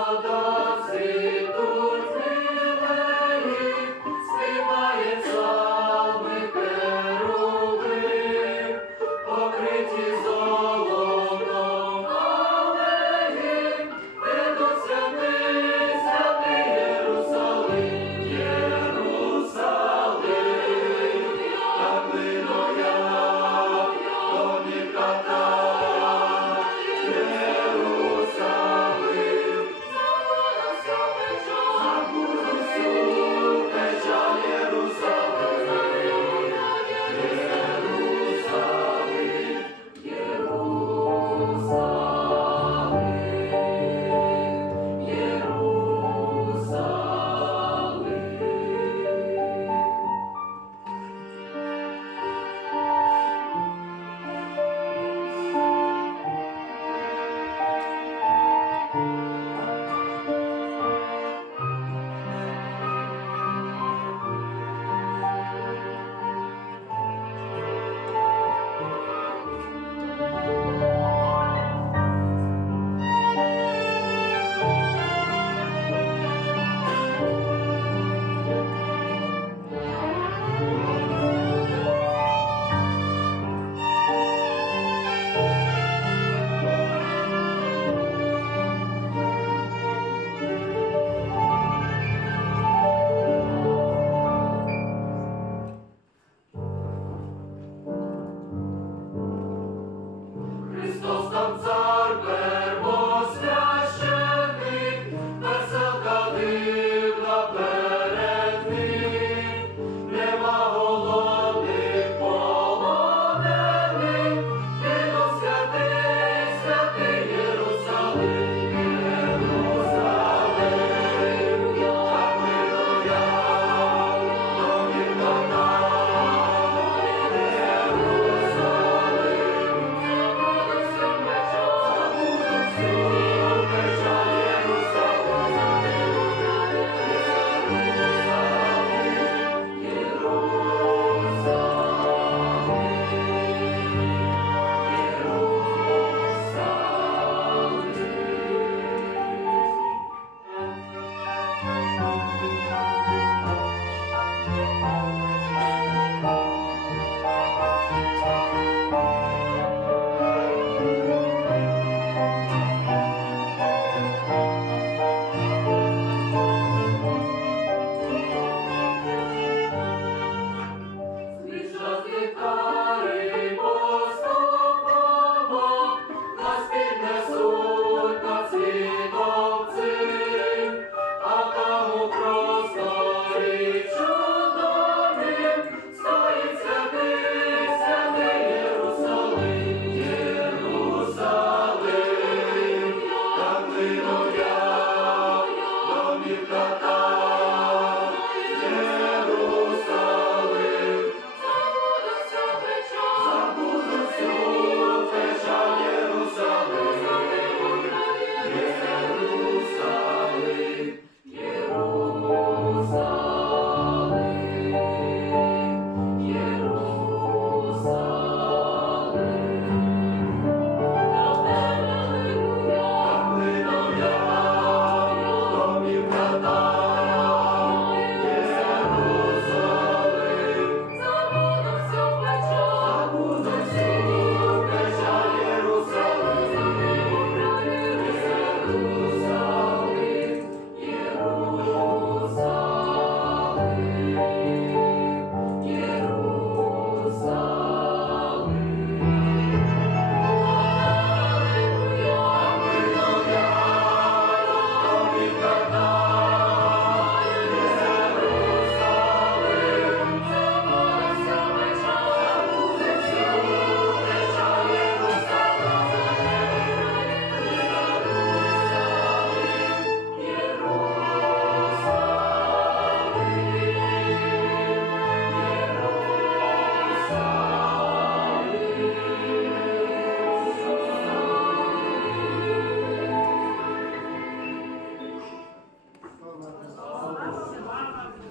Father.